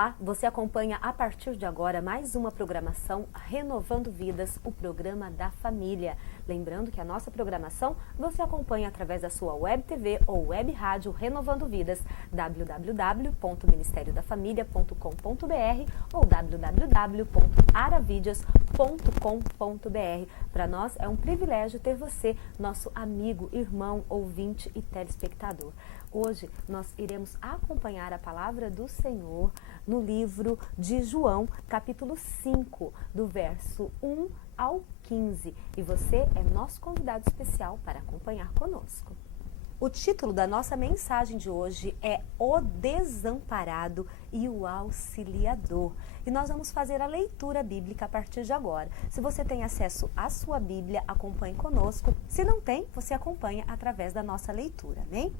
Olá, você acompanha a partir de agora mais uma programação Renovando Vidas, o programa da família. Lembrando que a nossa programação você acompanha através da sua web TV ou web rádio Renovando Vidas, www.ministeriodafamilia.com.br ou www.aravidias.com.br. Para nós é um privilégio ter você, nosso amigo, irmão, ouvinte e telespectador. Hoje nós iremos acompanhar a palavra do Senhor no livro de João, capítulo 5, do verso 1 ao 15. E você é nosso convidado especial para acompanhar conosco. O título da nossa mensagem de hoje é O Desamparado e o Auxiliador. E nós vamos fazer a leitura bíblica a partir de agora. Se você tem acesso à sua Bíblia, acompanhe conosco. Se não tem, você acompanha através da nossa leitura, amém?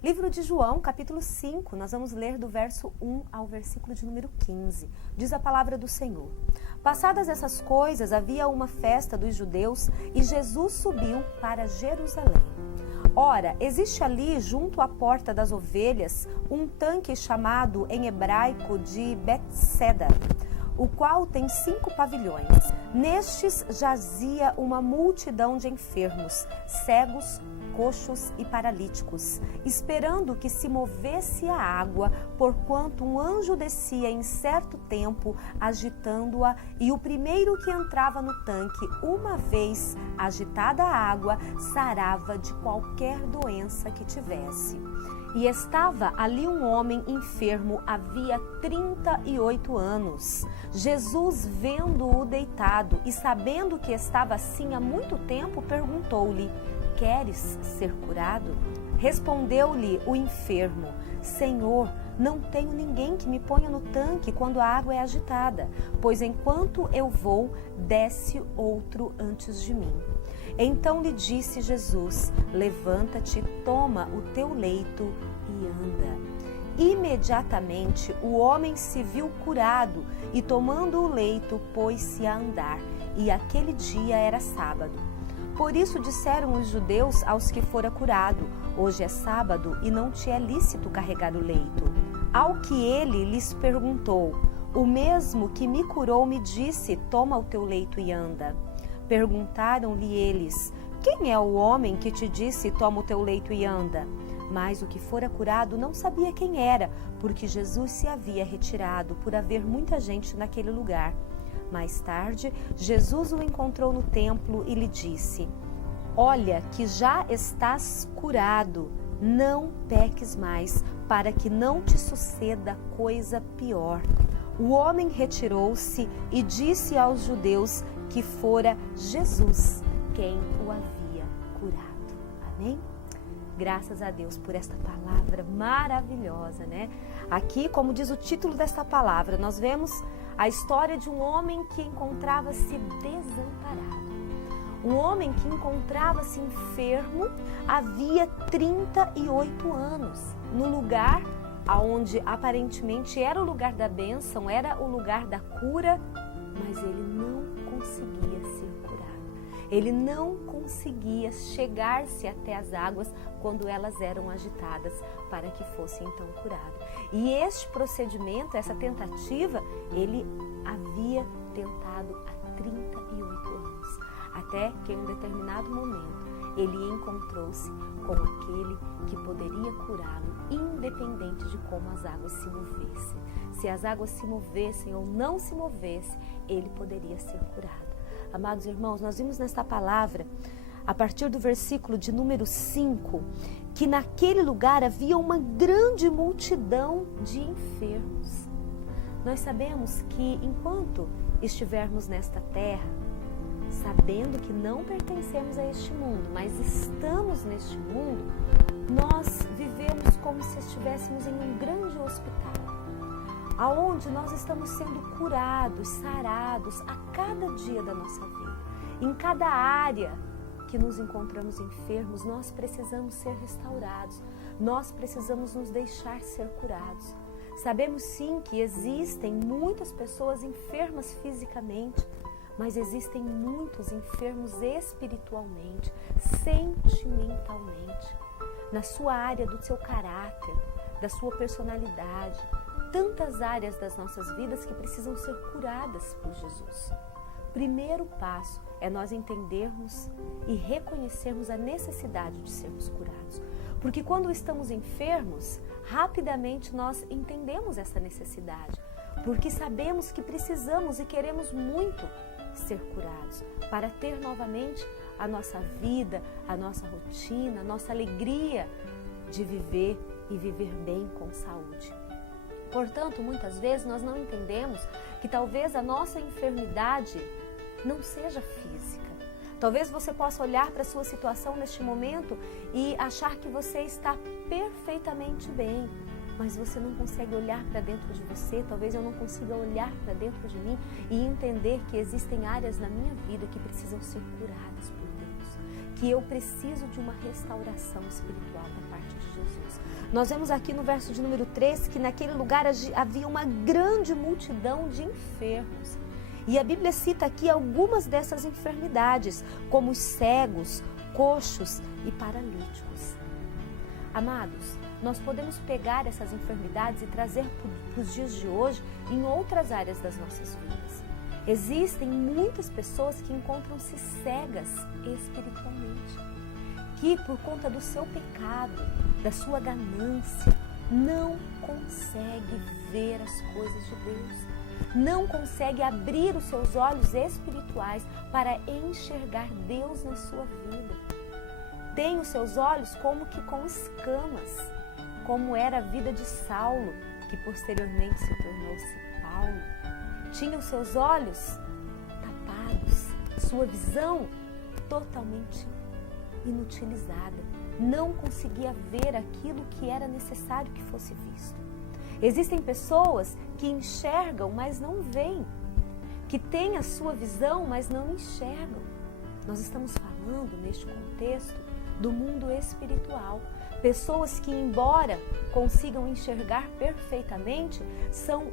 Livro de João, capítulo 5, nós vamos ler do verso 1 ao versículo de número 15. Diz a palavra do Senhor. Passadas essas coisas, havia uma festa dos judeus e Jesus subiu para Jerusalém. Ora, existe ali, junto à porta das ovelhas, um tanque chamado em hebraico de Betseda, o qual tem 5 pavilhões. Nestes jazia uma multidão de enfermos, cegos, coxos e paralíticos, esperando que se movesse a água, porquanto um anjo descia em certo tempo, agitando-a, e o primeiro que entrava no tanque, uma vez agitada a água, sarava de qualquer doença que tivesse. E estava ali um homem enfermo havia 38 anos. Jesus, vendo-o deitado e sabendo que estava assim há muito tempo, perguntou-lhe: Queres ser curado? Respondeu-lhe o enfermo: Senhor, não tenho ninguém que me ponha no tanque quando a água é agitada, pois enquanto eu vou, desce outro antes de mim. Então lhe disse Jesus: Levanta-te, toma o teu leito e anda. Imediatamente o homem se viu curado e, tomando o leito, pôs-se a andar. E aquele dia era sábado. Por isso disseram os judeus aos que fora curado: Hoje é sábado e não te é lícito carregar o leito. Ao que ele lhes perguntou: O mesmo que me curou me disse: Toma o teu leito e anda. Perguntaram-lhe eles: Quem é o homem que te disse: Toma o teu leito e anda? Mas o que fora curado não sabia quem era, porque Jesus se havia retirado, por haver muita gente naquele lugar. Mais tarde, Jesus o encontrou no templo e lhe disse: Olha que já estás curado, não peques mais, para que não te suceda coisa pior. O homem retirou-se e disse aos judeus que fora Jesus quem o havia curado. Amém? Graças a Deus por esta palavra maravilhosa, né? Aqui, como diz o título desta palavra, nós vemos a história de um homem que encontrava-se desamparado. Um homem que encontrava-se enfermo havia 38 anos, no lugar onde aparentemente era o lugar da bênção, era o lugar da cura, mas ele não conseguia ser curado. Ele não conseguia chegar-se até as águas quando elas eram agitadas para que fosse então curado. E este procedimento, essa tentativa, ele havia tentado há 38 anos. Até que em um determinado momento ele encontrou-se com aquele que poderia curá-lo, independente de como as águas se movessem. Se as águas se movessem ou não se movessem, ele poderia ser curado. Amados irmãos, nós vimos nesta palavra, a partir do versículo de número 5, que naquele lugar havia uma grande multidão de enfermos. Nós sabemos que enquanto estivermos nesta terra, sabendo que não pertencemos a este mundo, mas estamos neste mundo, nós vivemos como se estivéssemos em um grande hospital, aonde nós estamos sendo curados, sarados a cada dia da nossa vida. Em cada área que nos encontramos enfermos, nós precisamos ser restaurados, nós precisamos nos deixar ser curados. Sabemos sim que existem muitas pessoas enfermas fisicamente, mas existem muitos enfermos espiritualmente, sentimentalmente, na sua área do seu caráter, da sua personalidade. tantas áreas das nossas vidas que precisam ser curadas por Jesus. O primeiro passo é nós entendermos e reconhecermos a necessidade de sermos curados. Porque quando estamos enfermos, rapidamente nós entendemos essa necessidade. Porque sabemos que precisamos e queremos muito ser curados para ter novamente a nossa vida, a nossa rotina, a nossa alegria de viver e viver bem com saúde. Portanto, muitas vezes nós não entendemos que talvez a nossa enfermidade não seja física. Talvez você possa olhar para a sua situação neste momento e achar que você está perfeitamente bem, mas você não consegue olhar para dentro de você. Talvez eu não consiga olhar para dentro de mim e entender que existem áreas na minha vida que precisam ser curadas por Deus, que eu preciso de uma restauração espiritual da parte de Jesus. Nós vemos aqui no verso de número 3 que naquele lugar havia uma grande multidão de enfermos. E a Bíblia cita aqui algumas dessas enfermidades, como os cegos, coxos e paralíticos. Amados, nós podemos pegar essas enfermidades e trazer para os dias de hoje em outras áreas das nossas vidas. Existem muitas pessoas que encontram-se cegas espiritualmente, que por conta do seu pecado, da sua ganância, não consegue ver as coisas de Deus. Não consegue abrir os seus olhos espirituais para enxergar Deus na sua vida. Tem os seus olhos como que com escamas, como era a vida de Saulo, que posteriormente se tornou-se Paulo. Tinha os seus olhos tapados, sua visão totalmente inutilizada. Não conseguia ver aquilo que era necessário que fosse visto. Existem pessoas que enxergam, mas não veem, que têm a sua visão, mas não enxergam. Nós estamos falando, neste contexto, do mundo espiritual. Pessoas que, embora consigam enxergar perfeitamente, são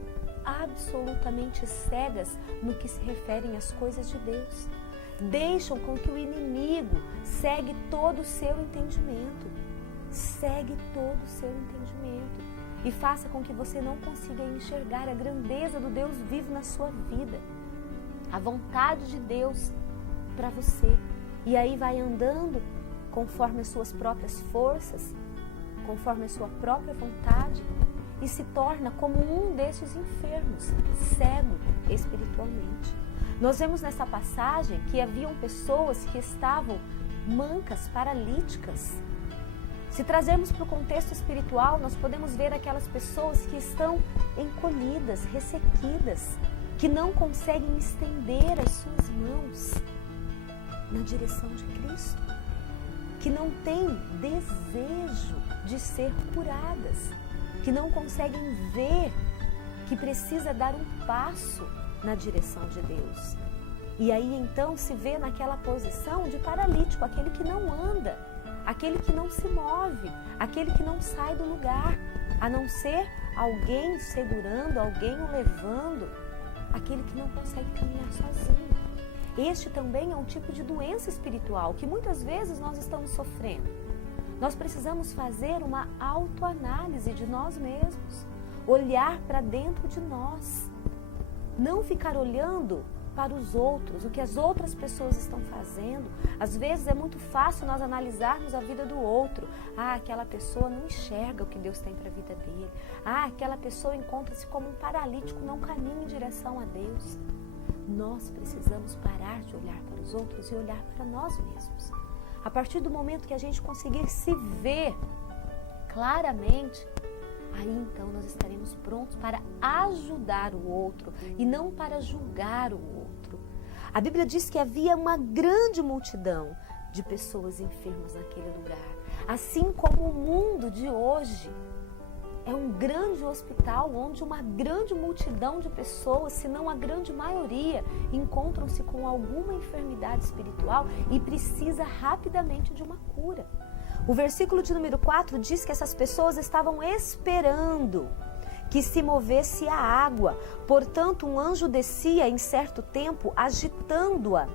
absolutamente cegas no que se referem às coisas de Deus. Deixam com que o inimigo segue todo o seu entendimento. Segue todo o seu entendimento. E faça com que você não consiga enxergar a grandeza do Deus vivo na sua vida. A vontade de Deus para você. E aí vai andando conforme as suas próprias forças, conforme a sua própria vontade, e se torna como um desses enfermos, cego espiritualmente. Nós vemos nessa passagem que haviam pessoas que estavam mancas, paralíticas. Se trazermos para o contexto espiritual, nós podemos ver aquelas pessoas que estão encolhidas, ressequidas, que não conseguem estender as suas mãos na direção de Cristo, que não têm desejo de ser curadas, que não conseguem ver que precisa dar um passo na direção de Deus. E aí então se vê naquela posição de paralítico, aquele que não anda, aquele que não se move, aquele que não sai do lugar, a não ser alguém segurando, alguém o levando, aquele que não consegue caminhar sozinho. Este também é um tipo de doença espiritual que muitas vezes nós estamos sofrendo. Nós precisamos fazer uma autoanálise de nós mesmos, olhar para dentro de nós, não ficar olhando para os outros, o que as outras pessoas estão fazendo. Às vezes é muito fácil nós analisarmos a vida do outro. Aquela pessoa não enxerga o que Deus tem para a vida dele. Aquela pessoa encontra-se como um paralítico, não caminha em direção a Deus. Nós precisamos parar de olhar para os outros e olhar para nós mesmos. A partir do momento que a gente conseguir se ver claramente, aí então nós estaremos prontos para ajudar o outro e não para julgar o outro. A Bíblia diz que havia uma grande multidão de pessoas enfermas naquele lugar. Assim como o mundo de hoje é um grande hospital onde uma grande multidão de pessoas, se não a grande maioria, encontram-se com alguma enfermidade espiritual e precisa rapidamente de uma cura. O versículo de número 4 diz que essas pessoas estavam esperando que se movesse a água. Portanto, um anjo descia em certo tempo agitando-a.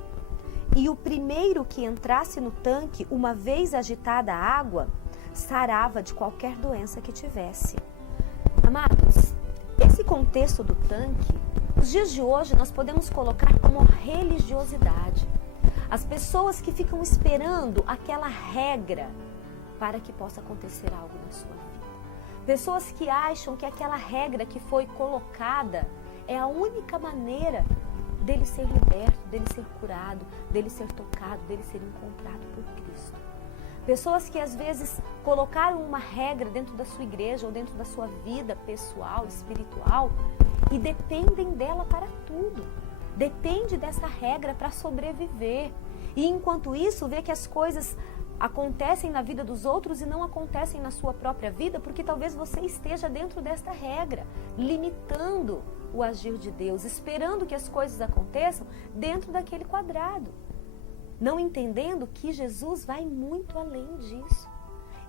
E o primeiro que entrasse no tanque, uma vez agitada a água, sarava de qualquer doença que tivesse. Amados, Nesse contexto do tanque, os dias de hoje nós podemos colocar como religiosidade. As pessoas que ficam esperando aquela regra para que possa acontecer algo na sua vida. Pessoas que acham que aquela regra que foi colocada é a única maneira dele ser liberto, dele ser curado, dele ser tocado, dele ser encontrado por Cristo. Pessoas que às vezes colocaram uma regra dentro da sua igreja ou dentro da sua vida pessoal, espiritual, e dependem dela para tudo. Depende dessa regra para sobreviver. E enquanto isso, vê que as coisas acontecem na vida dos outros e não acontecem na sua própria vida, porque talvez você esteja dentro desta regra, limitando o agir de Deus, esperando que as coisas aconteçam dentro daquele quadrado, não entendendo que Jesus vai muito além disso.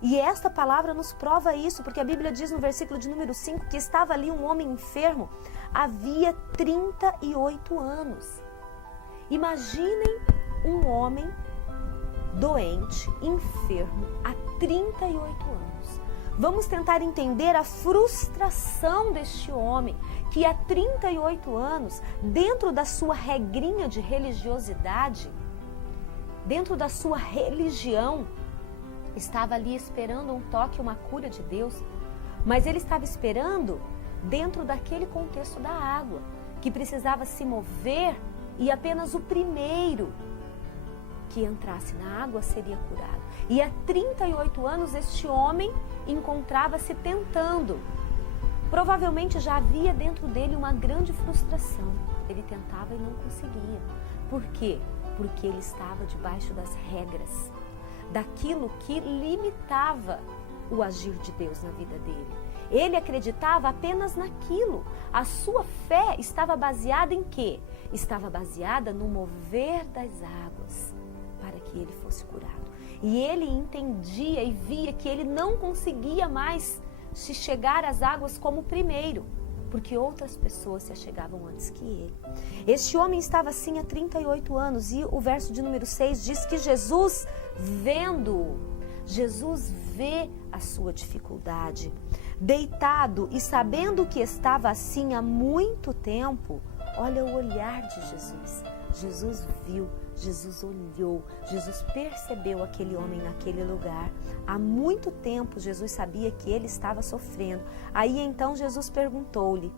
E esta palavra nos prova isso, porque a Bíblia diz no versículo de número 5 que estava ali um homem enfermo havia 38 anos. Imaginem um homem doente, enfermo, há 38 anos. Vamos tentar entender a frustração deste homem, que há 38 anos, dentro da sua regrinha de religiosidade, dentro da sua religião, estava ali esperando um toque, uma cura de Deus, mas ele estava esperando dentro daquele contexto da água, que precisava se mover e apenas o primeiro que entrasse na água seria curado. E há 38 anos este homem encontrava-se tentando. Provavelmente já havia dentro dele uma grande frustração. Ele tentava e não conseguia. Por quê? Porque ele estava debaixo das regras, daquilo que limitava o agir de Deus na vida dele. Ele acreditava apenas naquilo. A sua fé estava baseada em quê? Estava baseada no mover das águas para que ele fosse curado. E ele entendia e via que ele não conseguia mais se chegar às águas como primeiro, porque outras pessoas se achegavam antes que ele. Este homem estava assim há 38 anos e o verso de número 6 diz que Jesus, vendo-o, Jesus vê a sua dificuldade. Deitado e sabendo que estava assim há muito tempo, olha o olhar de Jesus. Jesus viu, Jesus olhou, Jesus percebeu aquele homem naquele lugar. Há muito tempo Jesus sabia que ele estava sofrendo. Aí então Jesus perguntou-lhe: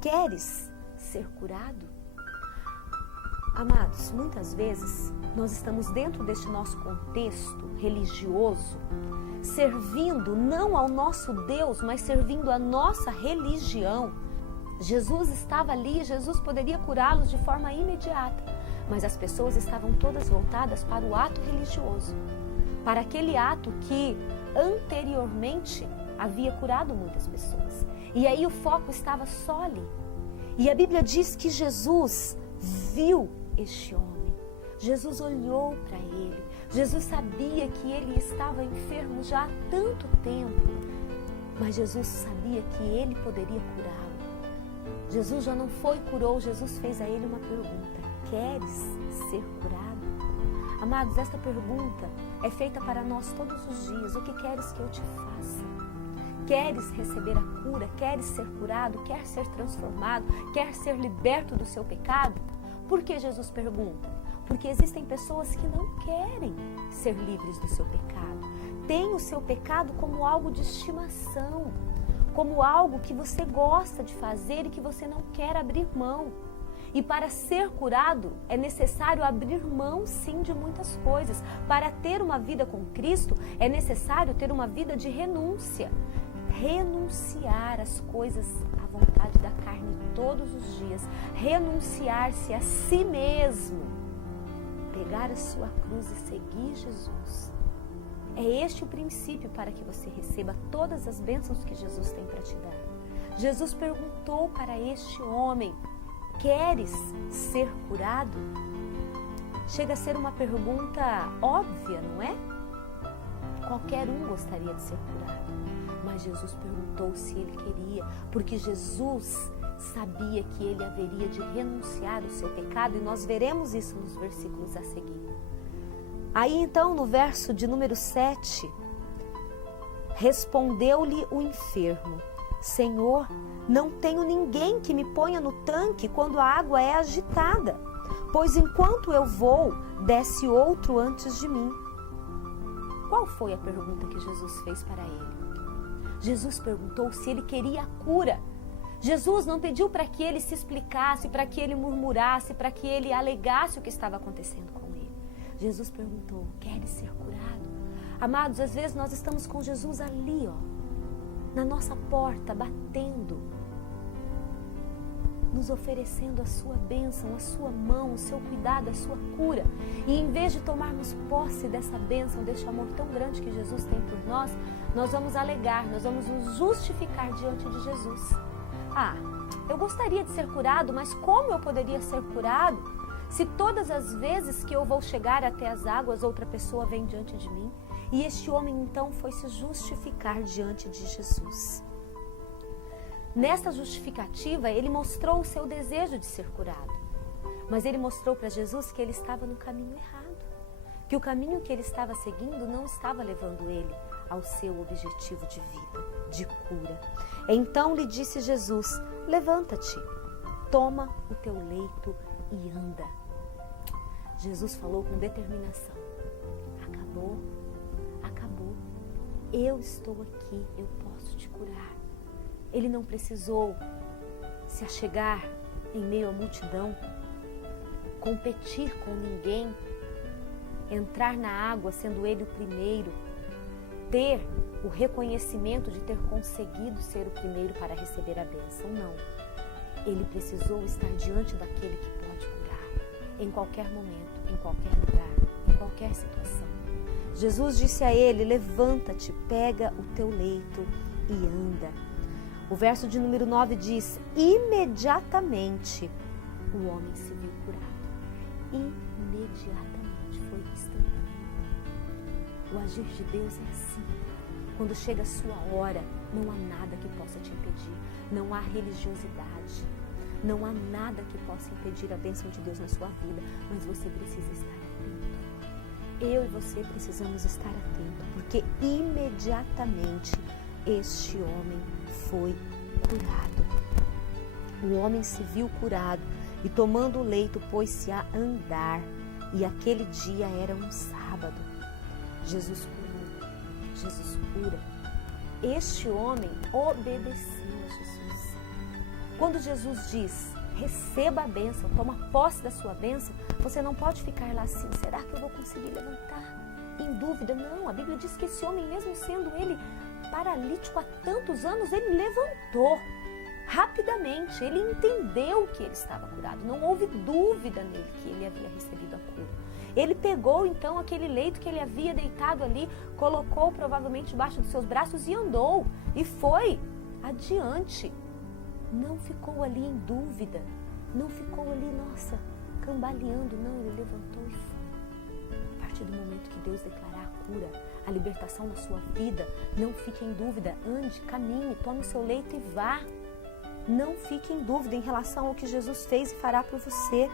queres ser curado? Amados, muitas vezes nós estamos dentro deste nosso contexto religioso, servindo não ao nosso Deus, mas servindo a nossa religião. Jesus estava ali, Jesus poderia curá-los de forma imediata, mas as pessoas estavam todas voltadas para o ato religioso, para aquele ato que anteriormente havia curado muitas pessoas. E aí o foco estava só ali. E a Bíblia diz que Jesus viu este homem, Jesus olhou para ele, Jesus sabia que ele estava enfermo já há tanto tempo, mas Jesus sabia que ele poderia curá-lo. Jesus já não foi e curou, Jesus fez a ele uma pergunta: queres ser curado? Amados, esta pergunta é feita para nós todos os dias. O que queres que eu te faça? Queres receber a cura? Queres ser curado? Quer ser transformado? Quer ser liberto do seu pecado? Por que Jesus pergunta? Porque existem pessoas que não querem ser livres do seu pecado. Têm o seu pecado como algo de estimação, como algo que você gosta de fazer e que você não quer abrir mão. E para ser curado é necessário abrir mão, sim, de muitas coisas. Para ter uma vida com Cristo é necessário ter uma vida de renúncia. Renunciar às coisas à vontade da carne todos os dias. Renunciar-se a si mesmo. Pegar a sua cruz e seguir Jesus. É este o princípio para que você receba todas as bênçãos que Jesus tem para te dar. Jesus perguntou para este homem: queres ser curado? Chega a ser uma pergunta óbvia, não é? Qualquer um gostaria de ser curado, mas Jesus perguntou se ele queria, porque Jesus sabia que ele haveria de renunciar ao seu pecado, e nós veremos isso nos versículos a seguir. Aí então, no verso de número 7, respondeu-lhe o enfermo: Senhor, não tenho ninguém que me ponha no tanque quando a água é agitada, pois enquanto eu vou, desce outro antes de mim. Qual foi a pergunta que Jesus fez para ele? Jesus perguntou se ele queria a cura. Jesus não pediu para que ele se explicasse, para que ele murmurasse, para que ele alegasse o que estava acontecendo com ele. Jesus perguntou: queres ser curado? Amados, às vezes nós estamos com Jesus ali, na nossa porta, batendo, nos oferecendo a sua bênção, a sua mão, o seu cuidado, a sua cura. E em vez de tomarmos posse dessa bênção, desse amor tão grande que Jesus tem por nós, nós vamos alegar, nós vamos nos justificar diante de Jesus. Eu gostaria de ser curado, mas como eu poderia ser curado se todas as vezes que eu vou chegar até as águas, outra pessoa vem diante de mim? E este homem então foi se justificar diante de Jesus. Nessa justificativa, ele mostrou o seu desejo de ser curado. Mas ele mostrou para Jesus que ele estava no caminho errado. Que o caminho que ele estava seguindo não estava levando ele ao seu objetivo de vida, de cura. Então lhe disse Jesus: levanta-te, toma o teu leito e anda. Jesus falou com determinação: acabou, acabou. Eu estou aqui, eu posso te curar. Ele não precisou se achegar em meio à multidão, competir com ninguém, entrar na água sendo ele o primeiro, ter o reconhecimento de ter conseguido ser o primeiro para receber a bênção. Não. Ele precisou estar diante daquele que pode curar, em qualquer momento, em qualquer lugar, em qualquer situação. Jesus disse a ele: levanta-te, pega o teu leito e anda. O verso de número 9 diz: imediatamente o homem se viu curado. Imediatamente, foi instantâneo. O agir de Deus é assim. Quando chega a sua hora, não há nada que possa te impedir. Não há religiosidade. Não há nada que possa impedir a bênção de Deus na sua vida. Mas você precisa estar atento. Eu e você precisamos estar atento, porque imediatamente este homem foi curado. O homem se viu curado e, tomando o leito, pôs-se a andar. E aquele dia era um sábado. Jesus curou. Jesus cura. Este homem obedeceu a Jesus. Quando Jesus diz: receba a bênção, toma posse da sua bênção, você não pode ficar lá assim: será que eu vou conseguir levantar? Em dúvida. Não, a Bíblia diz que esse homem, mesmo sendo ele paralítico há tantos anos, ele levantou rapidamente. Ele entendeu que ele estava curado. Não houve dúvida nele que ele havia recebido a cura. Ele pegou então aquele leito que ele havia deitado ali, colocou provavelmente debaixo dos seus braços e andou. E foi adiante. Não ficou ali em dúvida. Não ficou ali, cambaleando. Não, ele levantou e foi. A partir do momento que Deus declarar a cura, a libertação na sua vida, não fique em dúvida. Ande, caminhe, tome o seu leito e vá. Não fique em dúvida em relação ao que Jesus fez e fará por você.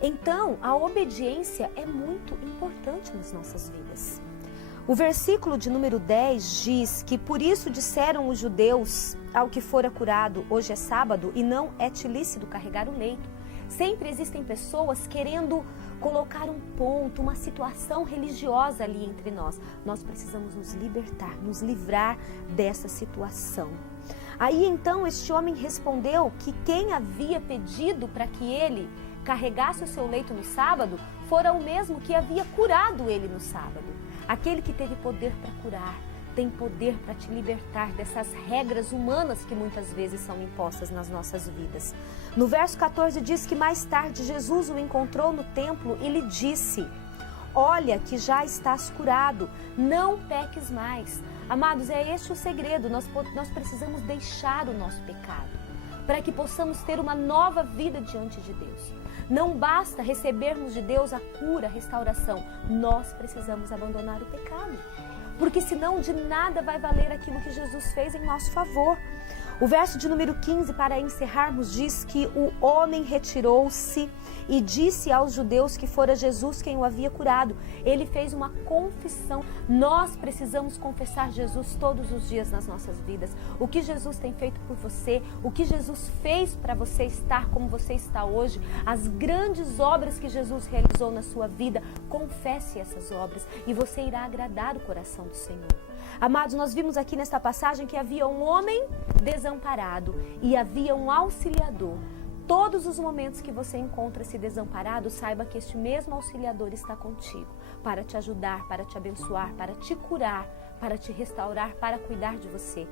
Então, a obediência é muito importante nas nossas vidas. O versículo de número 10 diz que por isso disseram os judeus ao que fora curado: hoje é sábado e não é-te lícito carregar o leito. Sempre existem pessoas querendo colocar um ponto, uma situação religiosa ali entre nós. Nós precisamos nos libertar, nos livrar dessa situação. Aí então este homem respondeu que quem havia pedido para que ele carregasse o seu leito no sábado fora o mesmo que havia curado ele no sábado. Aquele que teve poder para curar tem poder para te libertar dessas regras humanas que muitas vezes são impostas nas nossas vidas. No verso 14 diz que mais tarde Jesus o encontrou no templo e lhe disse: olha que já estás curado, não peques mais. Amados, é este o segredo. Nós precisamos deixar o nosso pecado para que possamos ter uma nova vida diante de Deus. Não basta recebermos de Deus a cura, a restauração. Nós precisamos abandonar o pecado, porque senão de nada vai valer aquilo que Jesus fez em nosso favor. O verso de número 15, para encerrarmos, diz que o homem retirou-se e disse aos judeus que fora Jesus quem o havia curado. Ele fez uma confissão. Nós precisamos confessar Jesus todos os dias nas nossas vidas. O que Jesus tem feito por você, o que Jesus fez para você estar como você está hoje, as grandes obras que Jesus realizou na sua vida, confesse essas obras e você irá agradar o coração do Senhor. Amados, nós vimos aqui nesta passagem que havia um homem desamparado e havia um auxiliador. Todos os momentos que você encontra-se desamparado, saiba que este mesmo auxiliador está contigo para te ajudar, para te abençoar, para te curar, para te restaurar, para cuidar de você.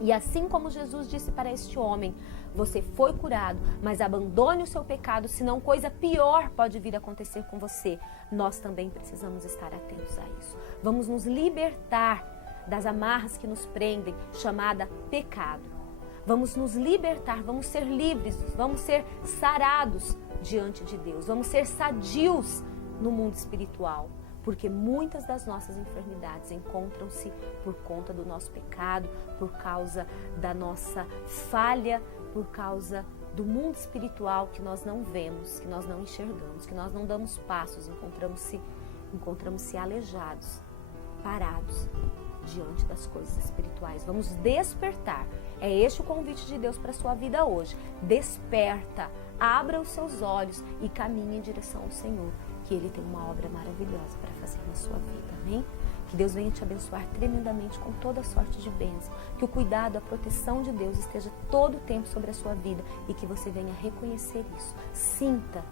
E assim como Jesus disse para este homem, você foi curado, mas abandone o seu pecado, senão coisa pior pode vir a acontecer com você. Nós também precisamos estar atentos a isso. Vamos nos libertar das amarras que nos prendem, chamada pecado. Vamos nos libertar, vamos ser livres, vamos ser sarados diante de Deus, vamos ser sadios no mundo espiritual, porque muitas das nossas enfermidades encontram-se por conta do nosso pecado, por causa da nossa falha, por causa do mundo espiritual que nós não vemos, que nós não enxergamos, que nós não damos passos, encontramos-se aleijados, parados diante das coisas espirituais. Vamos despertar. É este o convite de Deus para a sua vida hoje. Desperta, abra os seus olhos e caminhe em direção ao Senhor, que Ele tem uma obra maravilhosa para fazer na sua vida, amém? Que Deus venha te abençoar tremendamente com toda sorte de bênção, que o cuidado, a proteção de Deus esteja todo o tempo sobre a sua vida e que você venha reconhecer isso. Sinta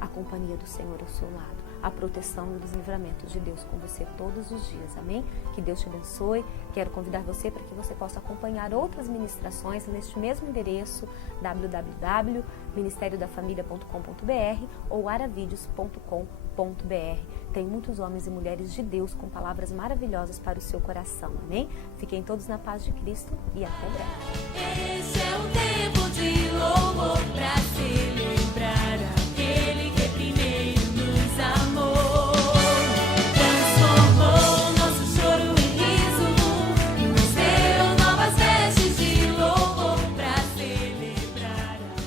a companhia do Senhor ao seu lado, a proteção e os livramentos de Deus com você todos os dias, amém? Que Deus te abençoe. Quero convidar você para que você possa acompanhar outras ministrações neste mesmo endereço, www.ministeriodafamilia.com.br ou aravideos.com.br. Tem muitos homens e mulheres de Deus com palavras maravilhosas para o seu coração, amém? Fiquem todos na paz de Cristo e até breve. Esse é o tempo de louvor pra